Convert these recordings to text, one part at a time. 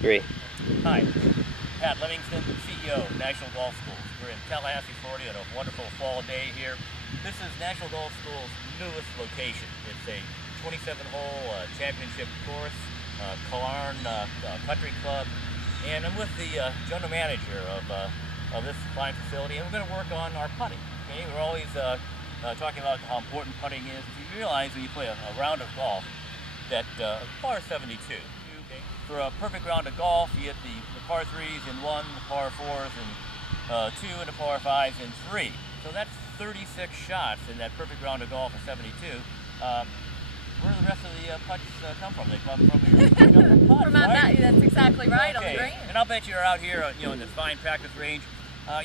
3. Hi, Pat Livingston, CEO of National Golf Schools. We're in Tallahassee, Florida on a wonderful fall day here. This is National Golf Schools' newest location. It's a 27-hole championship course, Killearn Country Club, and I'm with the general manager of this fine facility, and we're going to work on our putting. Okay? We're always talking about how important putting is. You realize when you play a round of golf that par 72. For a perfect round of golf, you get the par 3s in 1, the par 4s in 2, and the par 5s in 3. So that's 36 shots in that perfect round of golf of 72. Where do the rest of the putts come from? They come from the putts, right? That's exactly right, okay. On the green. And I'll bet you're out here, in this fine practice range.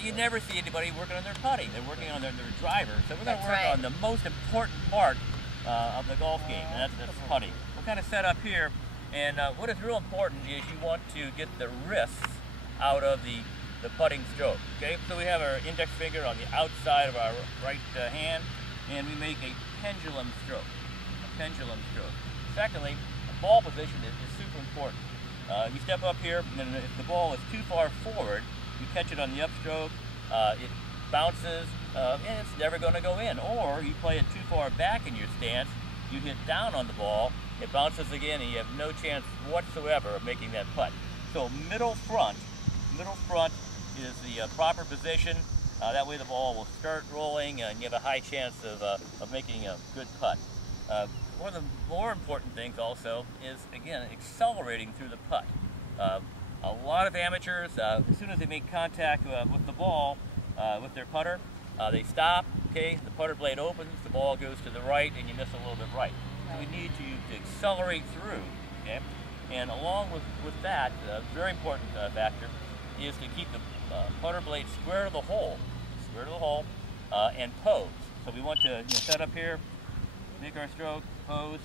You never see anybody working on their putting. They're working on their driver. So we're going to work on the most important part of the golf game, and that's putting. We're kind of set up here. And what is real important is you want to get the wrists out of the putting stroke. Okay, so we have our index finger on the outside of our right hand, and we make a pendulum stroke. Secondly, a ball position is super important. You step up here, and if the ball is too far forward, you catch it on the upstroke, it bounces, and it's never going to go in. Or you play it too far back in your stance, you hit down on the ball, it bounces again, and you have no chance whatsoever of making that putt. So middle front is the proper position. That way the ball will start rolling, and you have a high chance of making a good putt. One of the more important things also is, again, accelerating through the putt. A lot of amateurs, as soon as they make contact with the ball, with their putter, they stop, okay, the putter blade opens, the ball goes to the right, and you miss a little bit right. So we need to accelerate through, okay? And along with that, a very important factor is to keep the putter blade square to the hole, and pose. So we want to set up here, make our stroke, pose,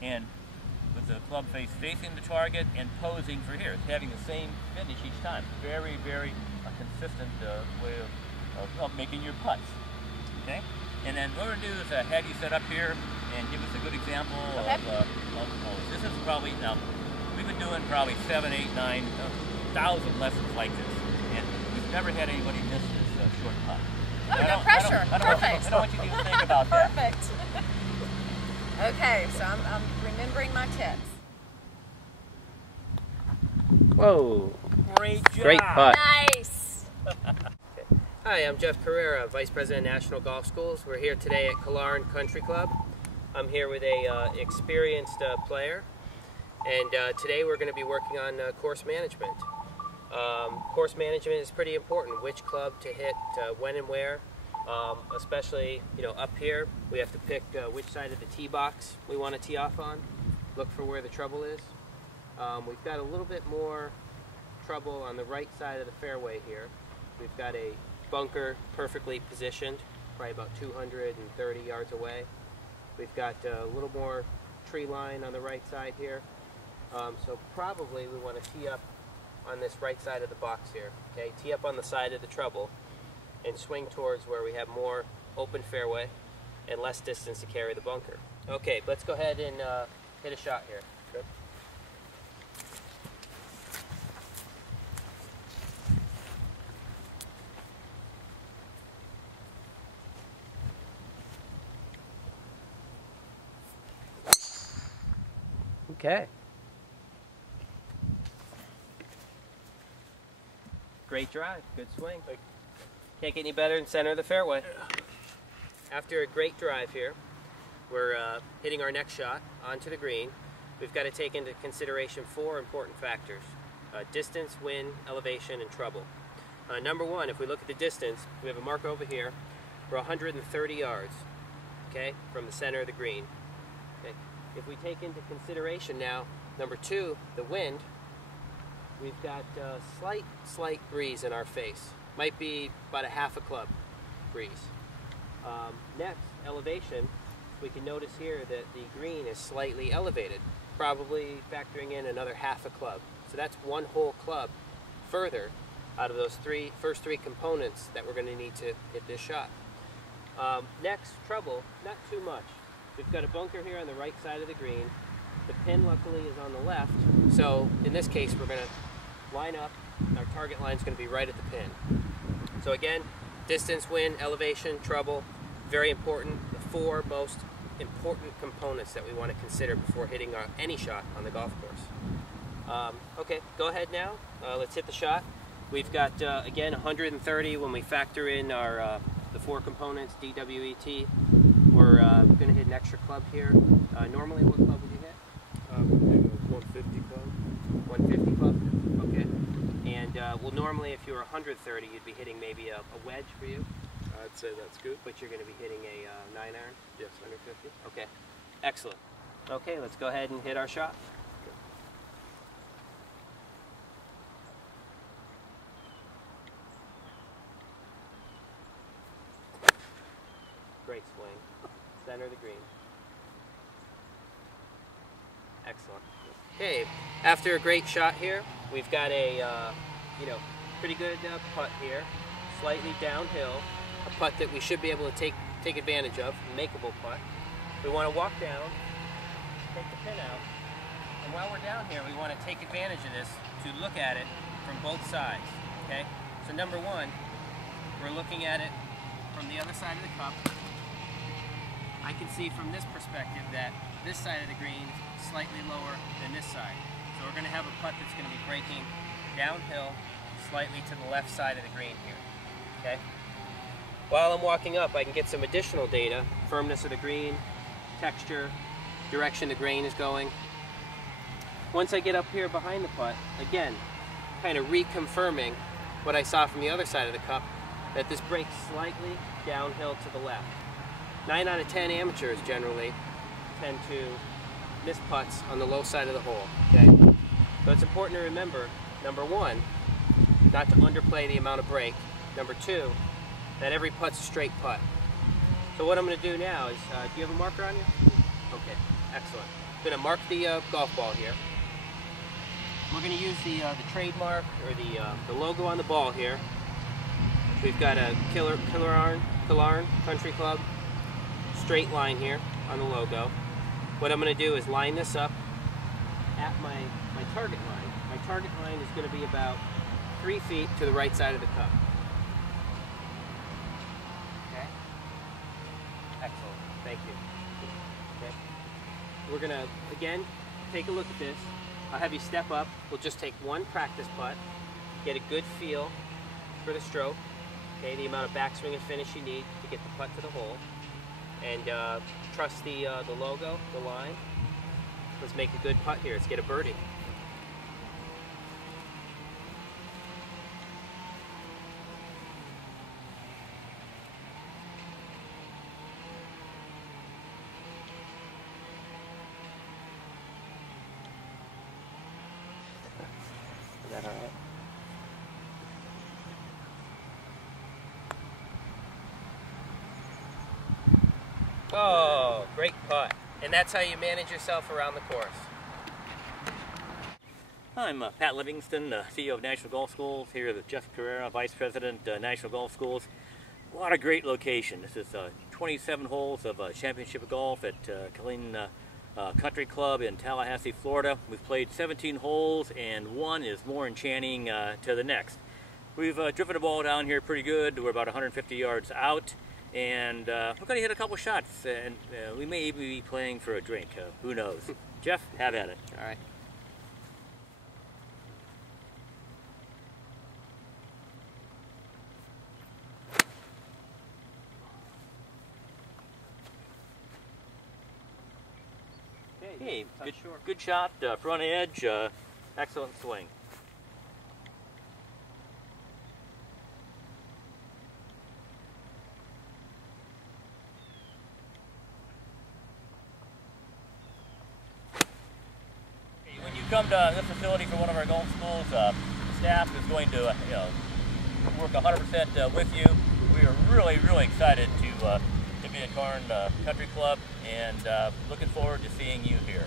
and with the club face facing the target and posing for here. It's having the same finish each time. Very, very consistent way of making your putts. Okay? And then what we're going to do is have you set up here and give us a good example of pose. This is probably, now, we've been doing probably 7, 8, 9, 1,000 lessons like this, and we've never had anybody miss this short putt. Oh, no pressure. Perfect. I don't want you to even think about that. Perfect. Okay, so I'm remembering my tips. Whoa. Great job. Great putt. Nice. Hi, I'm Jeff Carrera, Vice President of National Golf Schools. We're here today at Killearn Country Club. I'm here with a experienced player, and today we're going to be working on course management. Course management is pretty important, which club to hit, when and where. Especially, up here, we have to pick which side of the tee box we want to tee off on. Look for where the trouble is. We've got a little bit more trouble on the right side of the fairway here. We've got a bunker perfectly positioned, probably about 230 yards away. We've got a little more tree line on the right side here. So probably we want to tee up on this right side of the box here. Okay, tee up on the side of the trouble and swing towards where we have more open fairway and less distance to carry the bunker. Okay, let's go ahead and hit a shot here. Good. Okay. Great drive, good swing. Can't get any better than center of the fairway. After a great drive here, we're hitting our next shot onto the green. We've got to take into consideration 4 important factors: distance, wind, elevation, and trouble. Number 1, if we look at the distance, we have a mark over here. We're 130 yards, okay, from the center of the green. Okay. If we take into consideration now, number 2, the wind, we've got a slight breeze in our face. Might be about a half a club breeze. Next, elevation. We can notice here that the green is slightly elevated, probably factoring in another half a club. So that's 1 whole club further out of those first three components that we're going to need to hit this shot. Next, trouble, not too much. We've got a bunker here on the right side of the green. The pin luckily is on the left, so in this case we're going to line up. Our target line is going to be right at the pin. So again, distance, wind, elevation, trouble, very important. The 4 most important components that we want to consider before hitting any shot on the golf course. Okay, go ahead now. Let's hit the shot. We've got, again, 130 when we factor in our the 4 components, DWET. We're going to hit an extra club here. Normally, what club would you hit? 150 club. 150 club? Okay. And well, normally if you were 130, you'd be hitting maybe a wedge for you. I'd say that's good. But you're going to be hitting a 9-iron? Yes. 150? Okay. Excellent. Okay, let's go ahead and hit our shot. Great swing. Center of the green. Excellent. Okay, after a great shot here, we've got a pretty good putt here, slightly downhill, a putt that we should be able to take advantage of, a makeable putt. We want to walk down, take the pin out, and while we're down here, we want to take advantage of this to look at it from both sides. Okay, so number 1, we're looking at it from the other side of the cup. I can see from this perspective that this side of the green is slightly lower than this side. So we're going to have a putt that's going to be breaking downhill slightly to the left side of the green here. Okay? While I'm walking up, I can get some additional data, firmness of the green, texture, direction the grain is going. Once I get up here behind the putt, again, kind of reconfirming what I saw from the other side of the cup, that this breaks slightly downhill to the left. 9 out of 10 amateurs generally tend to miss putts on the low side of the hole. Okay? So it's important to remember, number 1, not to underplay the amount of break. Number 2, that every putt's a straight putt. So what I'm going to do now is, do you have a marker on you? Okay, excellent. I'm going to mark the golf ball here. We're going to use the trademark, or the logo on the ball here. We've got a Killearn Country Club straight line here on the logo. What I'm going to do is line this up at my target line. My target line is going to be about 3 feet to the right side of the cup. Okay? Excellent. Thank you. Okay. We're going to, again, take a look at this. I'll have you step up. We'll just take 1 practice putt, get a good feel for the stroke, okay, the amount of backswing and finish you need to get the putt to the hole, and trust the logo, the line. Let's make a good putt here. Let's get a birdie. Is that all right? Oh, great putt. And that's how you manage yourself around the course. I'm Pat Livingston, CEO of National Golf Schools, here with Jeff Carrera, Vice President, National Golf Schools. What a great location. This is 27 holes of championship golf at Killearn Country Club in Tallahassee, Florida. We've played 17 holes, and one is more enchanting to the next. We've driven the ball down here pretty good. We're about 150 yards out, and we're going to hit a couple shots, and we may even be playing for a drink. Who knows? Jeff, have at it. All right. Hey, good shot, front edge, excellent swing. When you come to this facility for one of our golf schools, the staff is going to work 100% with you. We are really, really excited to be at Killearn Country Club, and looking forward to seeing you here.